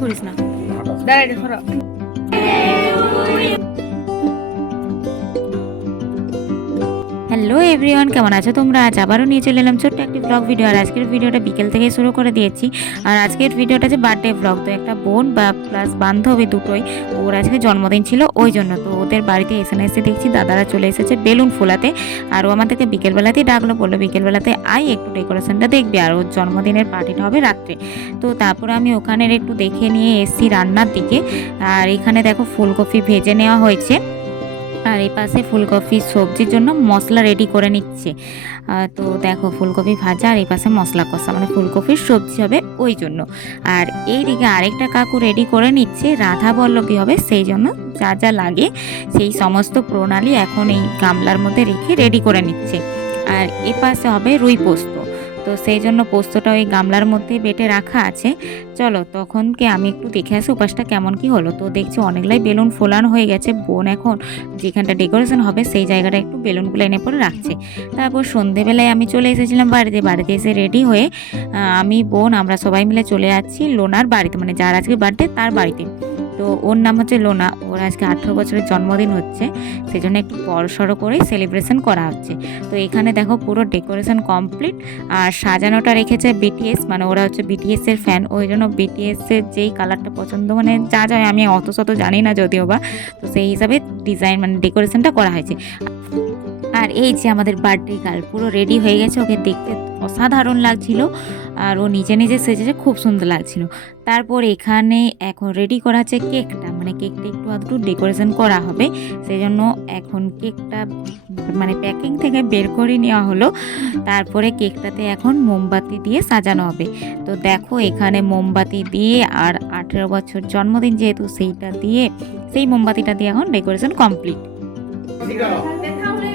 করিস না। দাঁড়া এটা ধরো। হ্যালো এভরিওয়ান, কেমন আছো তোমরা? আজ আবারও নিয়ে চলে এলাম ছোট্ট একটি ব্লগ ভিডিও আর আজকের ভিডিওটা বিকেল থেকে শুরু করে দিয়েছি। আর আজকের ভিডিওটা যে বার্থডে ব্লগ তো একটা বোন বা প্লাস বান্ধবী দুটোই, ওর আজকে জন্মদিন ছিল ওই জন্য। তো ওদের বাড়িতে এসে না এসে দেখছি দাদারা চলে এসেছে বেলুন ফোলাতে। আর ও আমাদেরকে বিকেলবেলাতেই ডাকলো, বলল বিকেলবেলাতে আই একটু ডেকোরেশনটা দেখবি। আর ওর জন্মদিনের পার্টিটা হবে রাত্রে। তো তারপরে আমি ওখানের একটু দেখে নিয়ে এসেছি রান্নার দিকে। আর এখানে দেখো ফুলকপি ভেজে নেওয়া হয়েছে। আর এই পাশে ফুলকপি সবজির জন্য মশলা রেডি করে নিচ্ছে। তো দেখো ফুলকপি ভাজা আর এই পাশে মশলা কষা মানে ফুলকপির সবজি হবে ওই জন্য। আর এই দিকে আরেকটা কাকু রেডি করে নিচ্ছে, রাধা বল্লভী হবে, সেই জন্য যা যা লাগে সেই সমস্ত প্রণালী এখন এই গামলার মধ্যে রেখে রেডি করে নিচ্ছে। আর এ পাশে হবে রুই পোস্ত। তো সেই জন্য পোস্তটা ওই গামলার মধ্যে বেটে রাখা আছে। চলো তখনকে আমি একটু দেখে আসি উপাসটা কেমন কি হলো? তো দেখছি অনেকলাই বেলুন ফোলানো হয়ে গেছে। বোন এখন যেখানটা ডেকোরেশন হবে সেই জায়গাটা একটু বেলুনগুলো এনে পরে রাখছে। তারপর সন্ধেবেলায় আমি চলে এসেছিলাম বাড়িতে। বাড়িতে এসে রেডি হয়ে আমি, বোন, আমরা সবাই মিলে চলে যাচ্ছি লোনার বাড়িতে। মানে যার আজকে বার্থডে, তার বাড়িতে। তো ওর নাম হচ্ছে লোনা। ওর আজকে আঠেরো বছরের জন্মদিন হচ্ছে সেই জন্য একটু বড়সড় করে সেলিব্রেশন করা হচ্ছে। তো এখানে দেখো পুরো ডেকোরেশন কমপ্লিট আর সাজানোটা রেখেছে বিটিএস মানে ওরা হচ্ছে বিটিএসের ফ্যান ওই জন্য বিটিএসের যেই কালারটা পছন্দ মানে যা যায়, আমি অত শত জানি না যদিও বা। তো সেই হিসাবে ডিজাইন মানে ডেকোরেশনটা করা হয়েছে। আর এই যে আমাদের বার্থডে গার্ল পুরো রেডি হয়ে গেছে, ওকে দেখতে অসাধারণ লাগছিল, আর ও নিজে নিজে সেজেছে, খুব সুন্দর লাগছিল। তারপর এখানে এখন রেডি করা হচ্ছে কেকটা মানে কেকটা একটু আধটু ডেকোরেশন করা হবে সেই জন্য এখন কেকটা মানে প্যাকিং থেকে বের করে নেওয়া হলো। তারপরে কেকটাতে এখন মোমবাতি দিয়ে সাজানো হবে। তো দেখো, এখানে মোমবাতি দিয়ে আর আঠেরো বছর জন্মদিন যেহেতু, সেইটা দিয়ে, সেই মোমবাতিটা দিয়ে এখন ডেকোরেশন কমপ্লিট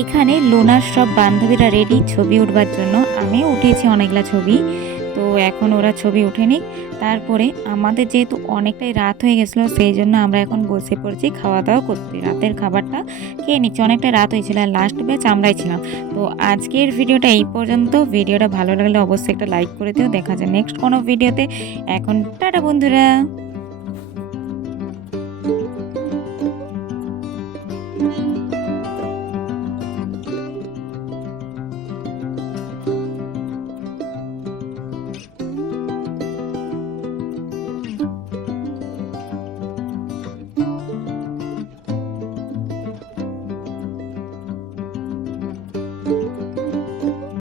এখানে লোনার সব বান্ধবীরা রেডি ছবি উঠবার জন্য। আমি উঠেছি অনেকগুলা ছবি। তো এখন ওরা ছবি উঠেনি তারপরে আমাদের যেহেতু অনেকটাই রাত হয়ে গেছিল, সেই জন্য আমরা এখন বসে পড়ছি খাওয়া দাওয়া করতে। রাতের খাবারটা খেয়ে নিচ্ছি। অনেকটা রাত হয়েছিল আর লাস্ট ব্যাচ আমরাই ছিলাম। তো আজকের ভিডিওটা এই পর্যন্ত। ভিডিওটা ভালো লাগলে অবশ্যই একটা লাইক করে দিও। দেখা যায় নেক্সট কোনো ভিডিওতে এখন টাটা বন্ধুরা।